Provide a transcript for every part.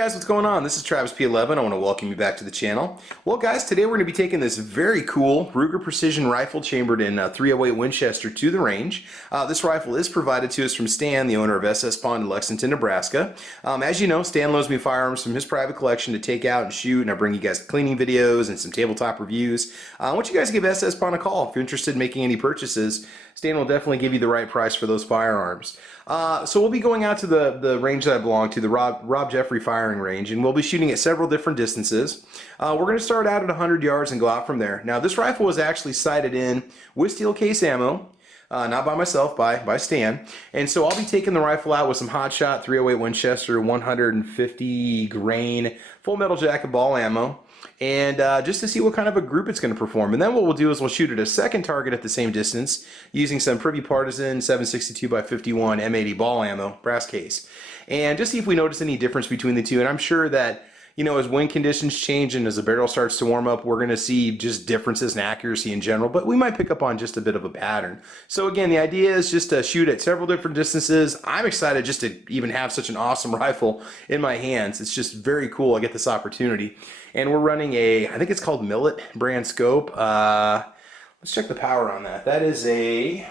guys, what's going on? This is Travis P11. I want to welcome you back to the channel. Well guys, today we're going to be taking this very cool Ruger Precision rifle chambered in .308 Winchester to the range. This rifle is provided to us from Stan, the owner of SS Pond in Lexington, Nebraska. As you know, Stan loans me firearms from his private collection to take out and shoot, and I bring you guys cleaning videos and some tabletop reviews. I want you guys to give SS Pond a call if you're interested in making any purchases. Stan will definitely give you the right price for those firearms. So we'll be going out to the range that I belong to, the Rob Jeffrey firing range, and we'll be shooting at several different distances. We're going to start out at 100 yards and go out from there. Now this rifle was actually sighted in with steel case ammo, not by myself, by Stan. And so I'll be taking the rifle out with some hot shot 308 Winchester 150 grain full metal jacket ball ammo, and just to see what kind of a group it's going to perform. And then what we'll do is we'll shoot at a second target at the same distance using some Privy Partisan 762x51 M80 ball ammo, brass case, and just see if we notice any difference between the two. And I'm sure that, you know, as wind conditions change and as the barrel starts to warm up, we're going to see just differences in accuracy in general, but we might pick up on just a bit of a pattern. So again, the idea is just to shoot at several different distances. I'm excited just to even have such an awesome rifle in my hands. It's just very cool I get this opportunity. And we're running a, I think it's called Millet brand scope. Let's check the power on that. That is a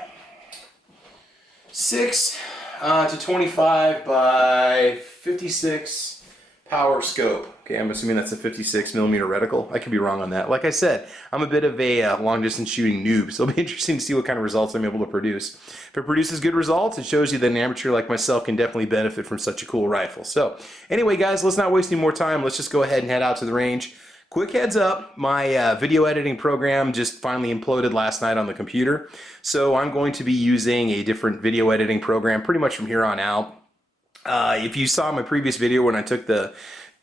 6 to 25 by 56 power scope. Okay, I'm assuming that's a 56 millimeter reticle. I could be wrong on that. Like I said, I'm a bit of a long distance shooting noob, so it'll be interesting to see what kind of results I'm able to produce. If it produces good results, it shows you that an amateur like myself can definitely benefit from such a cool rifle. So anyway guys, let's not waste any more time. Let's just go ahead and head out to the range. Quick heads up, my video editing program just finally imploded last night on the computer. So I'm going to be using a different video editing program pretty much from here on out. If you saw my previous video when I took the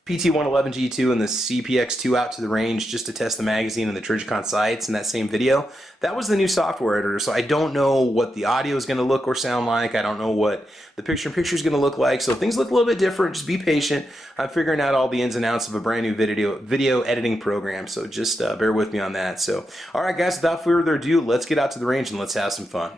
PT-111G2 and the CPX2 out to the range just to test the magazine and the Trijicon sights in that same video, that was the new software editor. So I don't know what the audio is going to look or sound like. I don't know what the picture-in-picture is going to look like. So things look a little bit different. Just be patient. I'm figuring out all the ins and outs of a brand new video editing program. So just bear with me on that. So, all right, guys, without further ado, let's get out to the range and let's have some fun.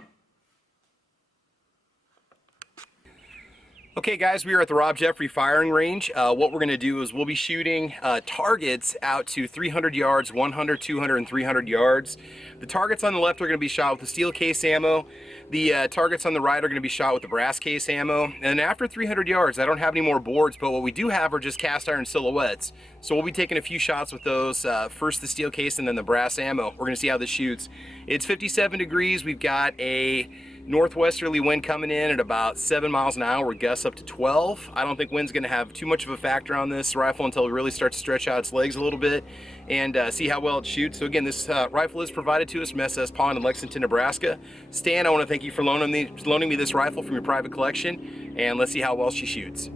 Okay guys, we are at the Rob Jeffrey firing range. What we're going to do is we'll be shooting targets out to 300 yards, 100, 200, and 300 yards. The targets on the left are going to be shot with the steel case ammo. The targets on the right are going to be shot with the brass case ammo. And after 300 yards, I don't have any more boards, but what we do have are just cast iron silhouettes. So we'll be taking a few shots with those, first the steel case and then the brass ammo. We're going to see how this shoots. It's 57 degrees. We've got a northwesterly wind coming in at about 7 miles an hour, gusts up to 12. I don't think wind's going to have too much of a factor on this rifle until it really starts to stretch out its legs a little bit and see how well it shoots. So again, this rifle is provided to us from SS Pond in Lexington, Nebraska. Stan, I want to thank you for loaning me this rifle from your private collection, and let's see how well she shoots.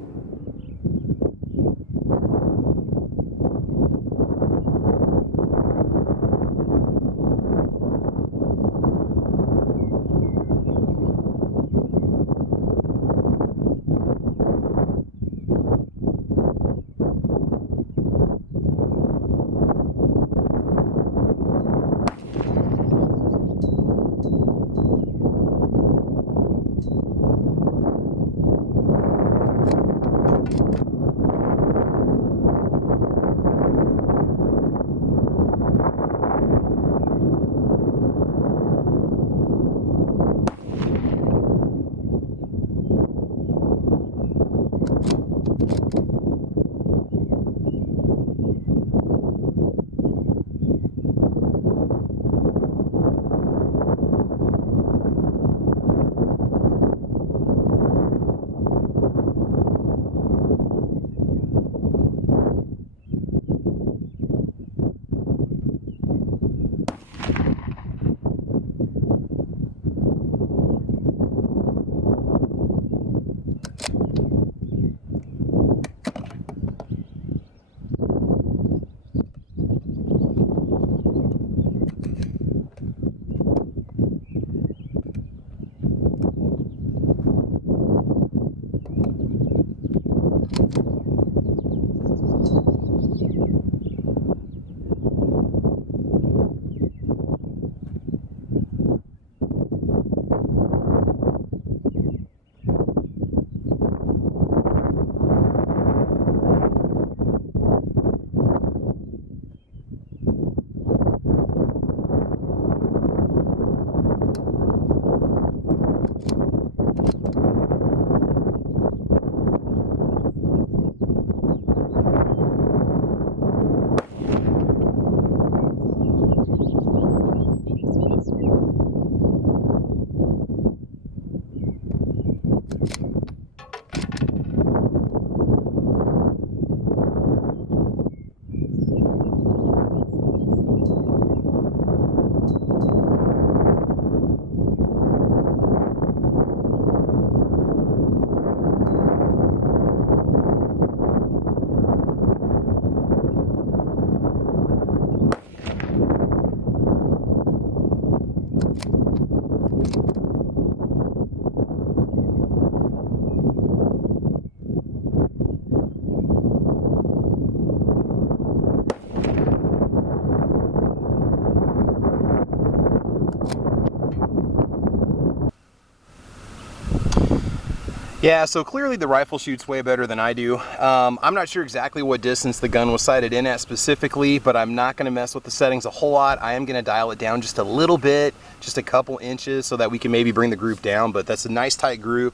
Yeah, so clearly the rifle shoots way better than I do. I'm not sure exactly what distance the gun was sighted in at specifically, but I'm not going to mess with the settings a whole lot. I am going to dial it down just a little bit, just a couple inches, so that we can maybe bring the group down, but that's a nice tight group.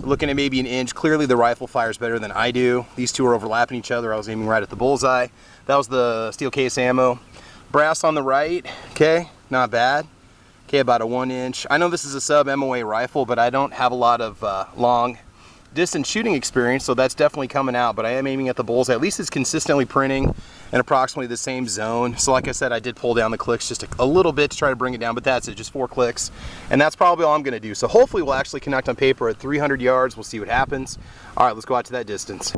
We're looking at maybe an inch. Clearly the rifle fires better than I do. These two are overlapping each other. I was aiming right at the bullseye. That was the steel case ammo. Brass on the right, okay, not bad. Okay, about a 1 inch. I know this is a sub MOA rifle, but I don't have a lot of long distance shooting experience, so that's definitely coming out, but I am aiming at the bullseye. At least it's consistently printing in approximately the same zone. So like I said, I did pull down the clicks just a little bit to try to bring it down, but that's it, just 4 clicks. And that's probably all I'm gonna do. So hopefully we'll actually connect on paper at 300 yards. We'll see what happens. All right, let's go out to that distance.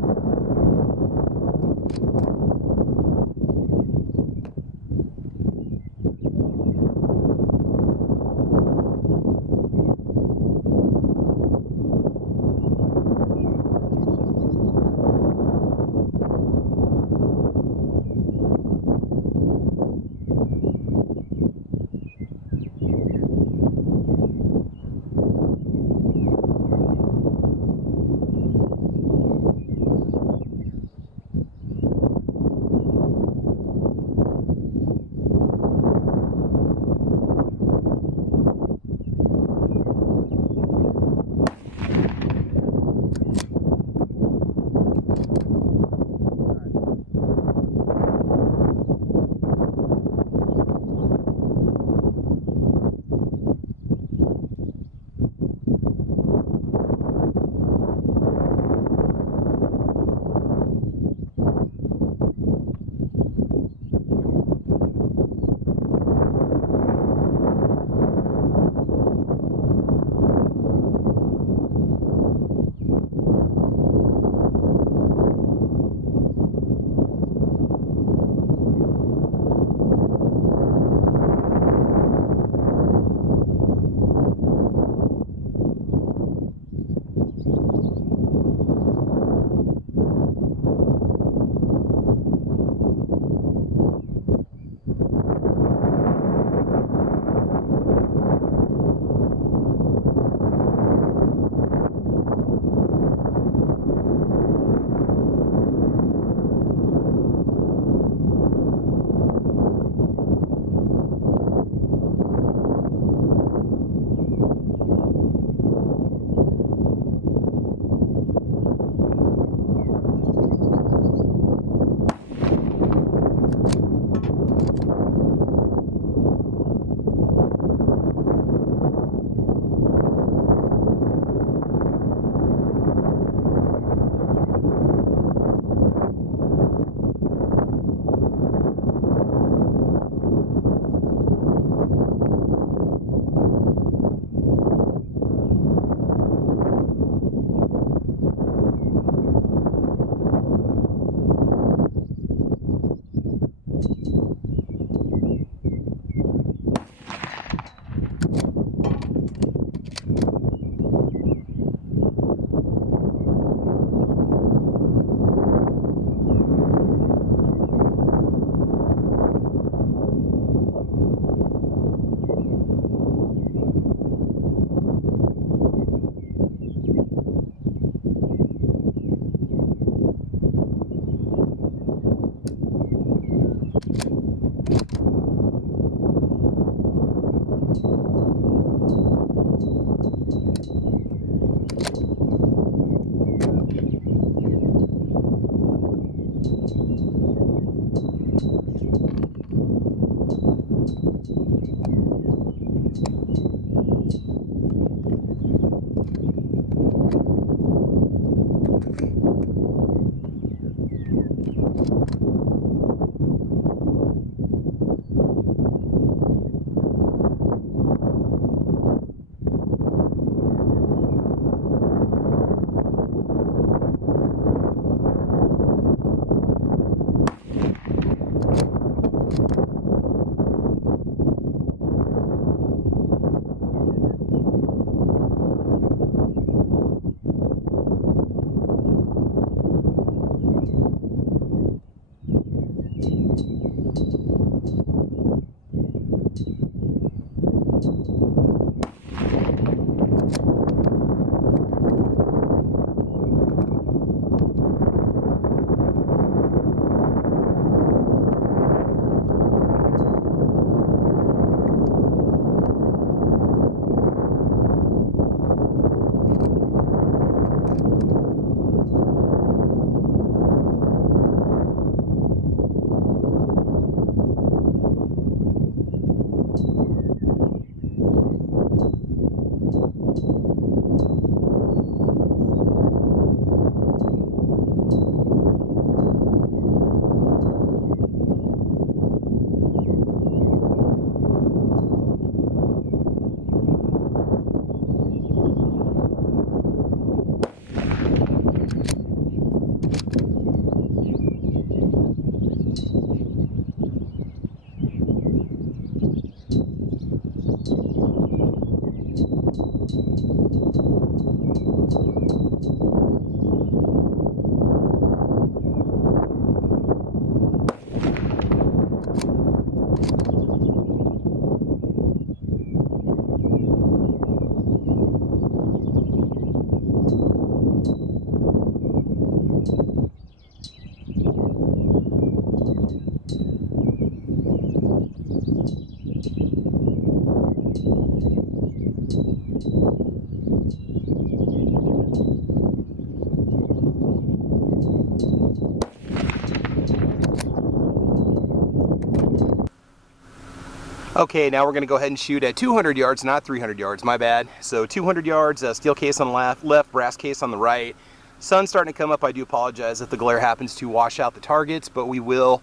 Okay, now we're going to go ahead and shoot at 200 yards, not 300 yards, my bad. So 200 yards, steel case on the left, brass case on the right. Sun's starting to come up. I do apologize if the glare happens to wash out the targets, but we will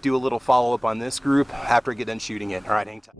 do a little follow-up on this group after I get done shooting it. All right, hang tight.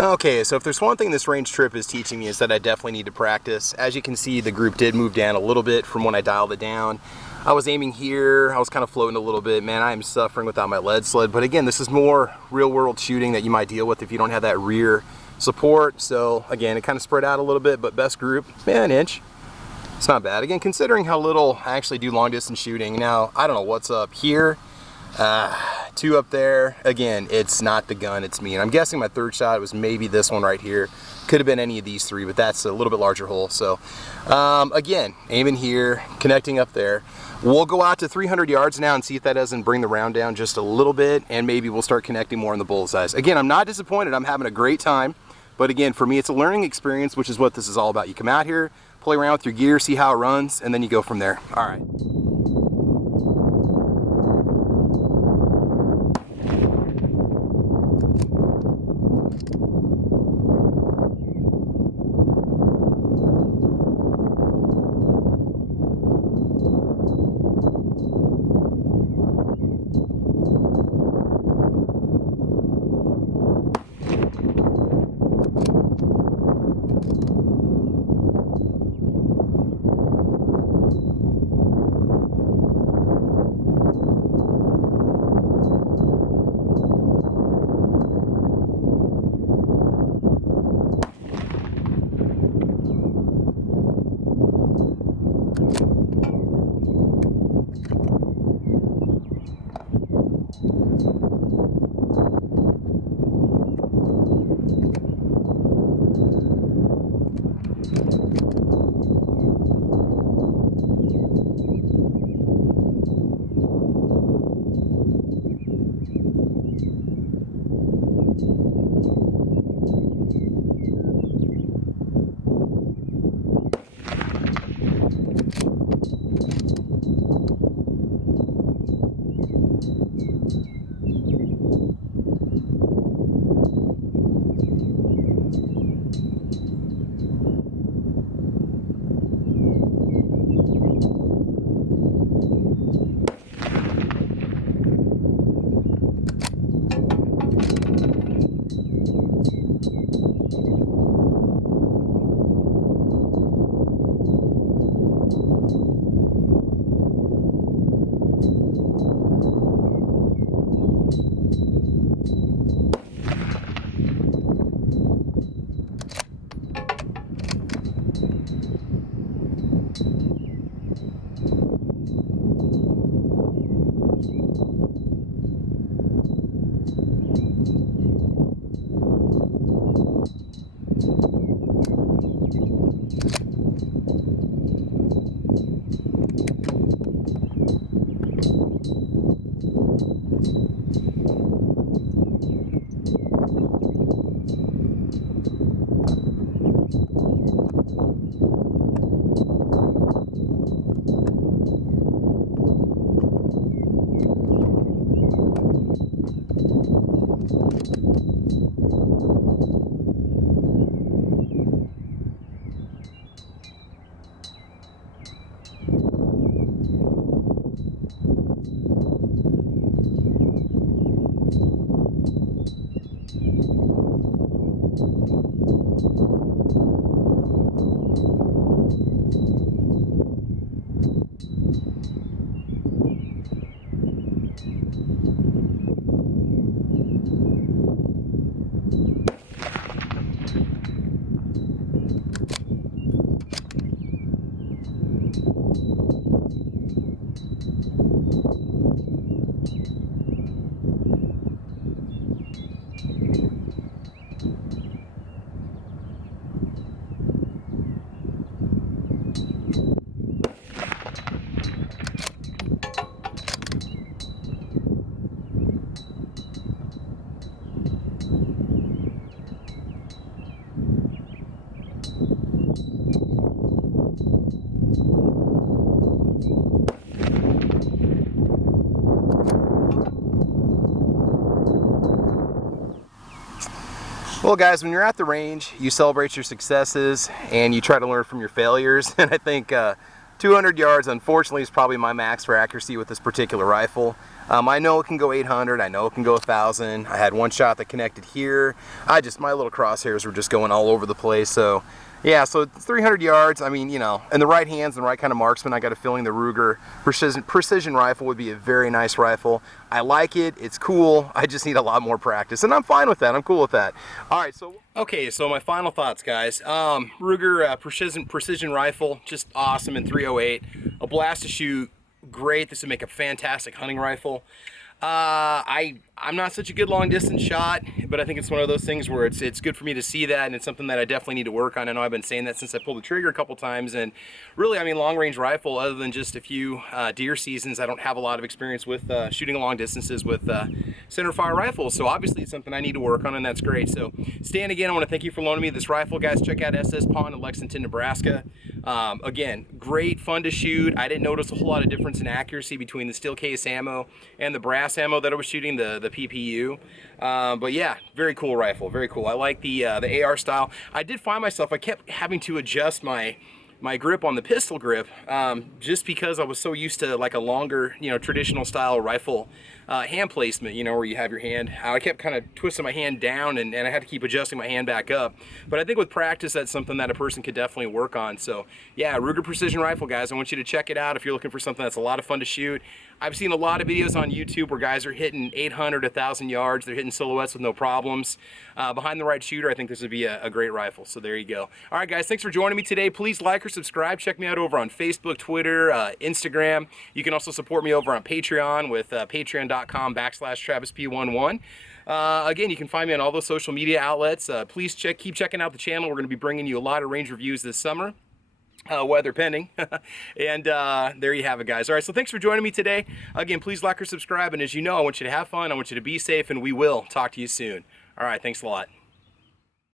Okay, so if there's one thing this range trip is teaching me is that I definitely need to practice. As you can see, the group did move down a little bit from when I dialed it down. I was aiming here, I was kind of floating a little bit. Man, I am suffering without my lead sled. But again, this is more real world shooting that you might deal with if you don't have that rear support. So again, it kind of spread out a little bit, but best group, man, an inch. It's not bad. Again, considering how little I actually do long distance shooting. Now, I don't know what's up here. Two up there. Again, it's not the gun, it's me. And I'm guessing my third shot was maybe this one right here. Could have been any of these three, but that's a little bit larger hole. So again, aiming here, connecting up there. We'll go out to 300 yards now and see if that doesn't bring the round down just a little bit, and maybe we'll start connecting more in the bullseyes. Again, I'm not disappointed. I'm having a great time. But again, for me, it's a learning experience, which is what this is all about. You come out here, play around with your gear, see how it runs, and then you go from there. All right. Well guys, when you're at the range, you celebrate your successes and you try to learn from your failures. And I think 200 yards, unfortunately, is probably my max for accuracy with this particular rifle. I know it can go 800, I know it can go 1,000. I had one shot that connected here. My little crosshairs were just going all over the place. So yeah, so 300 yards, I mean, you know, in the right hands and the right kind of marksman, I got a feeling the Ruger precision rifle would be a very nice rifle. I like it, it's cool, I just need a lot more practice, and I'm fine with that, I'm cool with that. All right, so my final thoughts, guys. Ruger precision rifle, just awesome in 308. A blast to shoot, great. This would make a fantastic hunting rifle. I I'm not such a good long distance shot, but I think it's one of those things where it's good for me to see that, and it's something that I definitely need to work on. I know I've been saying that since I pulled the trigger a couple times, and really, I mean, long range rifle, other than just a few deer seasons, I don't have a lot of experience with shooting long distances with center fire rifles. So obviously it's something I need to work on, and that's great. So Stan, again, I want to thank you for loaning me this rifle. Guys, check out SS Pond in Lexington, Nebraska. Again, great fun to shoot. I didn't notice a whole lot of difference in accuracy between the steel case ammo and the brass ammo that I was shooting, the PPU. But yeah, very cool rifle, very cool. I like the AR style. I did find myself, I kept having to adjust my grip on the pistol grip, just because I was so used to like a longer, you know, traditional style rifle hand placement, you know, where you have your hand. I kept kind of twisting my hand down, and I had to keep adjusting my hand back up. But I think with practice, that's something that a person could definitely work on. So yeah, Ruger Precision Rifle, guys, I want you to check it out if you're looking for something that's a lot of fun to shoot. I've seen a lot of videos on YouTube where guys are hitting 800, 1,000 yards. They're hitting silhouettes with no problems. Behind the right shooter, I think this would be a great rifle. So there you go. All right, guys, thanks for joining me today. Please like or subscribe. Check me out over on Facebook, Twitter, Instagram. You can also support me over on Patreon with patreon.com/TravisP11. Again, you can find me on all those social media outlets. Please keep checking out the channel. We're going to be bringing you a lot of range reviews this summer. Weather pending. And there you have it, guys. All right, so thanks for joining me today. Again, please like or subscribe, and as you know, I want you to have fun, I want you to be safe, and we will talk to you soon. All right, thanks a lot.